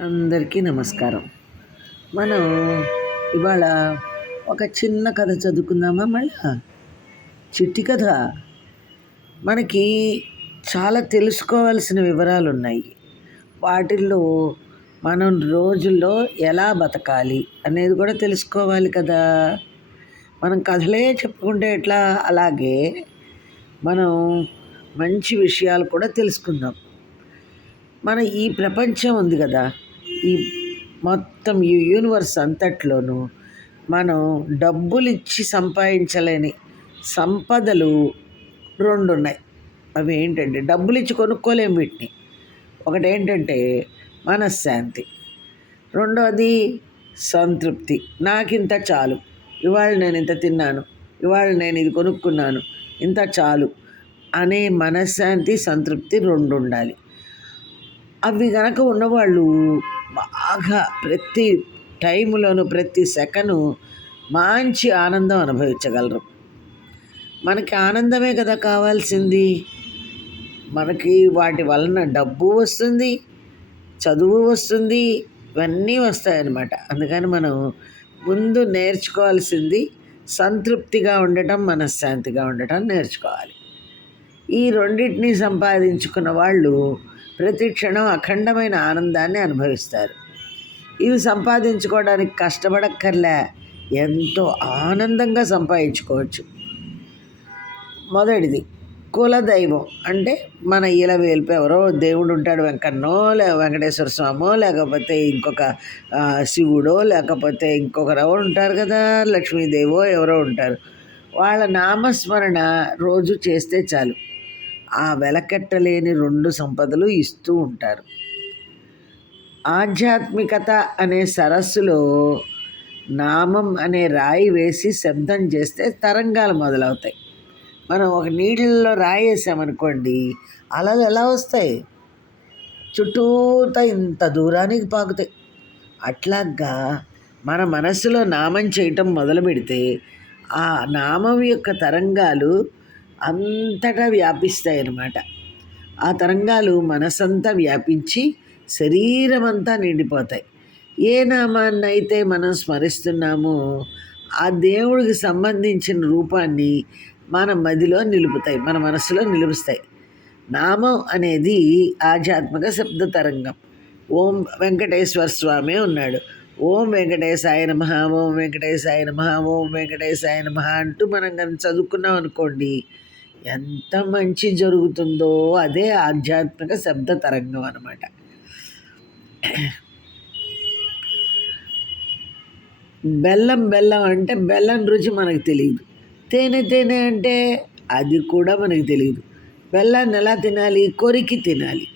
అందరికీ నమస్కారం. మనం ఇవాళ ఒక చిన్న కథ చదువుకుందామా మళ్ళా? చిట్టి కథ. మనకి చాలా తెలుసుకోవాల్సిన వివరాలున్నాయి. వాటిల్లో మనం రోజుల్లో ఎలా బతకాలి అనేది కూడా తెలుసుకోవాలి కదా! మనం కథలే చెప్పుకుంటే ఎట్లా? అలాగే మనం మంచి విషయాలు కూడా తెలుసుకుందాం. మన ఈ ప్రపంచం ఉంది కదా! ఈ మొత్తం ఈ యూనివర్స్ అంతట్లోనూ మనం డబ్బులిచ్చి సంపాదించలేని సంపదలు 2 ఉన్నాయి. అవి ఏంటంటే డబ్బులిచ్చి కొనుక్కోలేము వీటిని. ఒకటేంటంటే మనశ్శాంతి. రెండోది సంతృప్తి. నాకింత చాలు. ఇవాళ నేను ఇంత తిన్నాను. ఇవాళ నేను ఇది కొనుక్కున్నాను. ఇంత చాలు అనే మనశ్శాంతి, సంతృప్తి 2 ఉండాలి. అవి గనక ఉన్నవాళ్ళు బాగా ప్రతి టైంలోనూ ప్రతి సెకను మంచి ఆనందం అనుభవించగలరు. మనకి ఆనందమే కదా కావాల్సింది. మనకి వాటి వలన డబ్బు వస్తుంది, చదువు వస్తుంది, ఇవన్నీ వస్తాయన్నమాట. అందుకని మనం ముందు నేర్చుకోవాల్సింది సంతృప్తిగా ఉండటం, మనశ్శాంతిగా ఉండటం నేర్చుకోవాలి. ఈ రెండింటినీ సంపాదించుకున్న వాళ్ళు ప్రతి క్షణం అఖండమైన ఆనందాన్ని అనుభవిస్తారు. ఇవి సంపాదించుకోవడానికి కష్టపడక్కర్లే, ఎంతో ఆనందంగా సంపాదించుకోవచ్చు. మొదటిది కులదైవం. అంటే మన ఇలవేల్పు ఎవరో దేవుడు ఉంటాడు, వెంకన్నో వెంకటేశ్వర స్వామో, లేకపోతే ఇంకొక శివుడో, లేకపోతే ఇంకొకరు ఎవరు ఉంటారు కదా, లక్ష్మీదేవో ఎవరో ఉంటారు. వాళ్ళ నామస్మరణ రోజు చేస్తే చాలు, ఆ వెలకట్టలేని 2 సంపదలు ఇస్తూ ఉంటారు. ఆధ్యాత్మికత అనే సరస్సులో నామం అనే రాయి వేసి శబ్దం చేస్తే తరంగాలు మొదలవుతాయి. మనం ఒక నీళ్ళలో రాయి వేసామనుకోండి, అలలు ఎలా వస్తాయి? చుట్టూతా ఇంత దూరానికి పాకుతాయి. అట్లాగా మన మనస్సులో నామం చేయటం మొదలు పెడితే ఆ నామం యొక్క తరంగాలు అంతటా వ్యాపిస్తాయి అన్నమాట. ఆ తరంగాలు మనసంతా వ్యాపించి శరీరం అంతా నిండిపోతాయి. ఏ నామాన్ని అయితే మనం స్మరిస్తున్నామో ఆ దేవుడికి సంబంధించిన రూపాన్ని మన మదిలో నిలుపుతాయి, మన మనసులో నిలుపుతాయి. నామం అనేది ఆధ్యాత్మిక శబ్ద తరంగం. ఓం వెంకటేశ్వర స్వామి ఉన్నాడు. ఓం వెంకటేశాయ నమః, ఓం వెంకటేశాయ నమః, ఓం వెంకటేశాయ నమః అంటూ మనం కనుక చదువుకున్నాం అనుకోండి, ఎంత మంచి జరుగుతుందో. అదే ఆధ్యాత్మిక శబ్ద తరంగం అన్నమాట. బెల్లం బెల్లం అంటే బెల్లం రుచి మనకు తెలియదు. తేనె తేనె అంటే అది కూడా మనకు తెలియదు. బెల్లాన్ని ఎలా తినాలి? కొరికి తినాలి.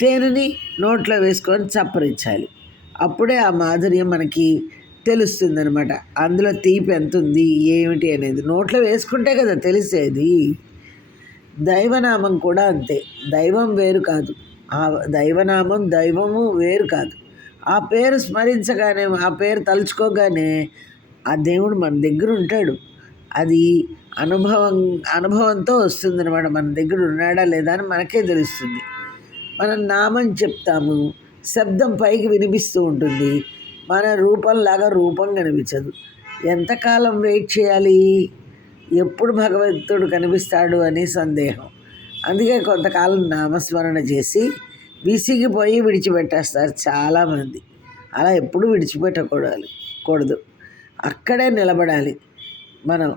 తేనెని నోట్లో వేసుకొని చప్పరించాలి. అప్పుడే ఆ మాధుర్యం మనకి తెలుస్తుందనమాట. అందులో తీపి ఎంత ఉంది ఏమిటి అనేది నోట్లో వేసుకుంటే కదా తెలిసేది. దైవనామం కూడా అంతే. దైవం వేరు కాదు, ఆ దైవనామం దైవము వేరు కాదు. ఆ పేరు స్మరించగానే, ఆ పేరు తలుచుకోగానే ఆ దేవుడు మన దగ్గర ఉంటాడు. అది అనుభవంతో వస్తుందన్నమాట. మన దగ్గర ఉన్నాడా లేదా అని మనకే తెలుస్తుంది. మనం నామం చెప్తాము, శబ్దం పైకి వినిపిస్తూ ఉంటుంది, మన రూపంలాగా రూపం కనిపించదు. ఎంతకాలం వెయిట్ చేయాలి? ఎప్పుడు భగవంతుడు కనిపిస్తాడు అని సందేహం. అందుకే కొంతకాలం నామస్మరణ చేసి విసిగిపోయి విడిచిపెట్టేస్తారు చాలామంది. అలా ఎప్పుడు విడిచిపెట్టకూడదు, అక్కడే నిలబడాలి మనం.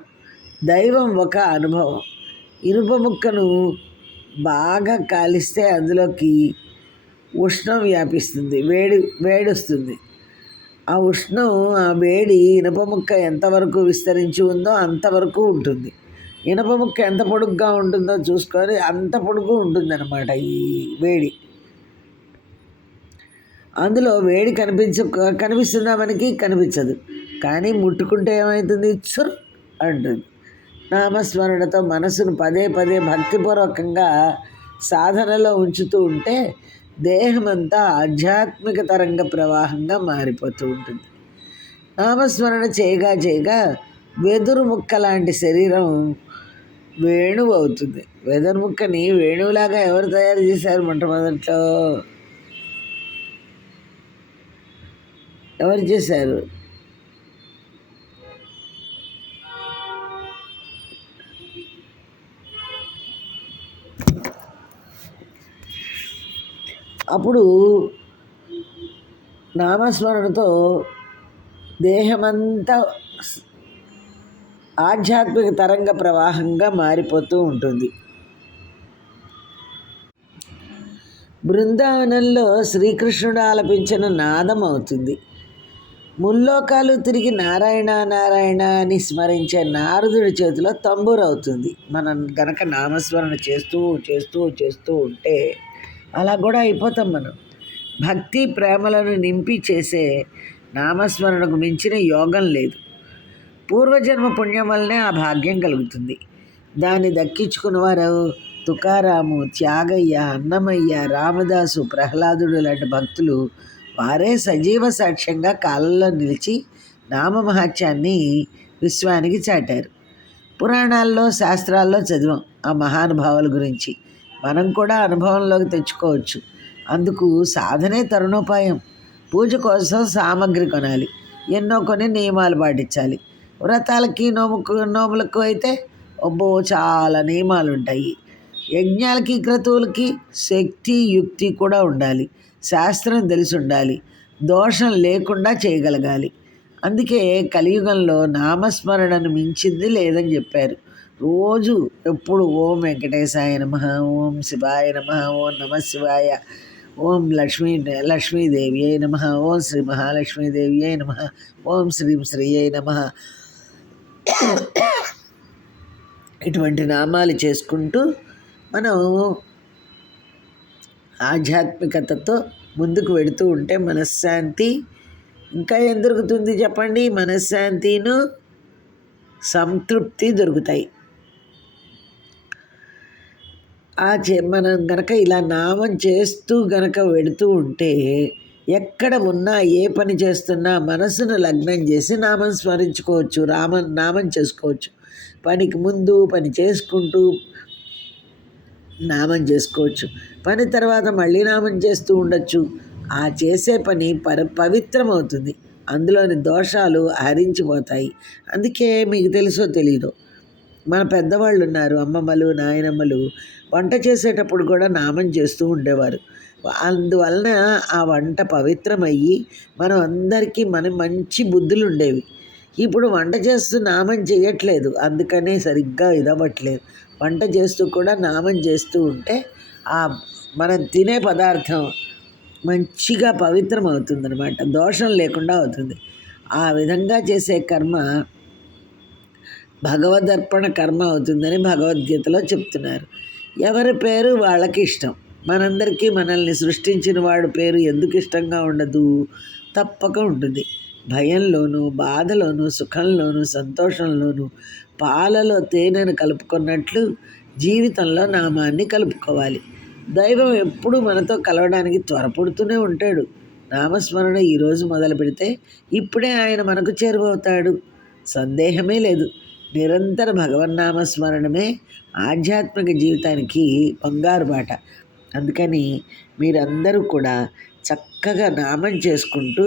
దైవం ఒక అనుభవం. ఇనుప ముక్కను బాగా కాలిస్తే అందులోకి ఉష్ణం వ్యాపిస్తుంది, వేడొస్తుంది. ఆ ఉష్ణం, ఆ వేడి ఇనుప ముక్క ఎంతవరకు విస్తరించి ఉందో అంతవరకు ఉంటుంది. ఇనుప ముక్క ఎంత పొడుగ్గా ఉంటుందో చూసుకొని అంత పొడుగు ఉంటుందన్నమాట ఈ వేడి. అందులో వేడి కనిపిస్తుందా? మనకి కనిపించదు. కానీ ముట్టుకుంటే ఏమవుతుంది? చుర్ అంటుంది. నామస్మరణతో మనసును పదే పదే భక్తిపూర్వకంగా సాధనలో ఉంచుతూ ఉంటే దేహమంతా ఆధ్యాత్మిక తరంగ ప్రవాహంగా మారిపోతూ ఉంటుంది. నామస్మరణ చేయగా చేయగా వెదురు ముక్క లాంటి శరీరం వేణువు అవుతుంది. వెదురు ముక్కని వేణువులాగా ఎవరు తయారు చేశారు మొట్టమొదట్లో? ఎవరు చేశారు? అప్పుడు నామస్మరణతో దేహమంతా ఆధ్యాత్మిక తరంగ ప్రవాహంగా మారిపోతూ ఉంటుంది. బృందావనంలో శ్రీకృష్ణుడు ఆలపించిన నాదం అవుతుంది. ముల్లోకాలు తిరిగి నారాయణ నారాయణ అని స్మరించే నారదుడి చేతిలో తంబూరు అవుతుంది. మనం గనక నామస్మరణ చేస్తూ చేస్తూ చేస్తూ ఉంటే అలా కూడా అయిపోతాం మనం. భక్తి ప్రేమలను నింపి చేసే నామస్మరణకు మించిన యోగం లేదు. పూర్వజన్మ పుణ్యం వల్లనే ఆ భాగ్యం కలుగుతుంది. దాన్ని దక్కించుకున్నవారు తుకారాము, త్యాగయ్య, అన్నమయ్య, రామదాసు, ప్రహ్లాదుడు లాంటి భక్తులు వారే సజీవ సాక్ష్యంగా కాలంలో నిలిచి నామమహత్యాన్ని విశ్వానికి చాటారు. పురాణాల్లో శాస్త్రాల్లో చదివాం ఆ మహానుభావుల గురించి. మనం కూడా అనుభవంలోకి తెచ్చుకోవచ్చు. అందుకు సాధనే తరుణోపాయం. పూజ కోసం సామగ్రి కొనాలి, ఎన్నో కొన్ని నియమాలు పాటించాలి. వ్రతాలకి నోములకు అయితే ఒబ్బో చాలా నియమాలు ఉంటాయి. యజ్ఞాలకి క్రతువులకి శక్తి యుక్తి కూడా ఉండాలి. శాస్త్రం తెలిసి ఉండాలి. దోషం లేకుండా చేయగలగాలి. అందుకే కలియుగంలో నామస్మరణను మించింది లేదని చెప్పారు. రోజు ఎప్పుడు ఓం వెంకటేశాయ నమః, ఓం శివాయ నమః, ఓం నమః శివాయ, ఓం లక్ష్మీదేవి అయి నమః, ఓం శ్రీ మహాలక్ష్మీదేవి అయి నమః, ఓం శ్రీం శ్రీ అయి నమః, ఇటువంటి నామాలు చేసుకుంటూ మనం ఆధ్యాత్మికతతో ముందుకు వెడుతూ ఉంటే మనశ్శాంతి ఇంకా ఏం దొరుకుతుంది చెప్పండి? మనశ్శాంతిను సంతృప్తి దొరుకుతాయి. మనం గనక ఇలా నామం చేస్తూ గనక వెడుతూ ఉంటే ఎక్కడ ఉన్నా ఏ పని చేస్తున్నా మనసును లగ్నం చేసి నామం స్మరించుకోవచ్చు, నామం చేసుకోవచ్చు. పనికి ముందు పని చేసుకుంటూ నామం చేసుకోవచ్చు. పని తర్వాత మళ్ళీ నామం చేస్తూ ఉండొచ్చు. ఆ చేసే పని పవిత్రమవుతుంది. అందులోని దోషాలు హరించిపోతాయి. అందుకే మీకు తెలుసో తెలీదో మన పెద్దవాళ్ళు ఉన్నారు, అమ్మమ్మలు నాయనమ్మలు వంట చేసేటప్పుడు కూడా నామం చేస్తూ ఉండేవారు. అందువలన ఆ వంట పవిత్రమయ్యి మనం అందరికీ మంచి బుద్ధులు ఉండేవి. ఇప్పుడు వంట చేస్తూ నామం చేయట్లేదు, అందుకనే సరిగ్గా ఇదవ్వట్లేదు. వంట చేస్తూ కూడా నామం చేస్తూ ఉంటే ఆ మనం తినే పదార్థం మంచిగా పవిత్రం అవుతుందన్నమాట, దోషం లేకుండా అవుతుంది. ఆ విధంగా చేసే కర్మ భగవదర్పణ కర్మ అవుతుందని భగవద్గీతలో చెప్తున్నారు. ఎవరి పేరు వాళ్ళకి ఇష్టం. మనందరికీ మనల్ని సృష్టించిన వాడి పేరు ఎందుకు ఇష్టంగా ఉండదు? తప్పక ఉంటుంది. భయంలోనూ బాధలోనూ సుఖంలోనూ సంతోషంలోనూ పాలలో తేనెను కలుపుకున్నట్లు జీవితంలో నామాన్ని కలుపుకోవాలి. దైవం ఎప్పుడూ మనతో కలవడానికి త్వరపడుతూనే ఉంటాడు. నామస్మరణ ఈరోజు మొదలు పెడితే ఇప్పుడే ఆయన మనకు చేరువవుతాడు, సందేహమే లేదు. నిరంతర భగవన్నామస్మరణమే ఆధ్యాత్మిక జీవితానికి బంగారు బాట. అందుకని మీరందరూ కూడా చక్కగా నామం చేసుకుంటూ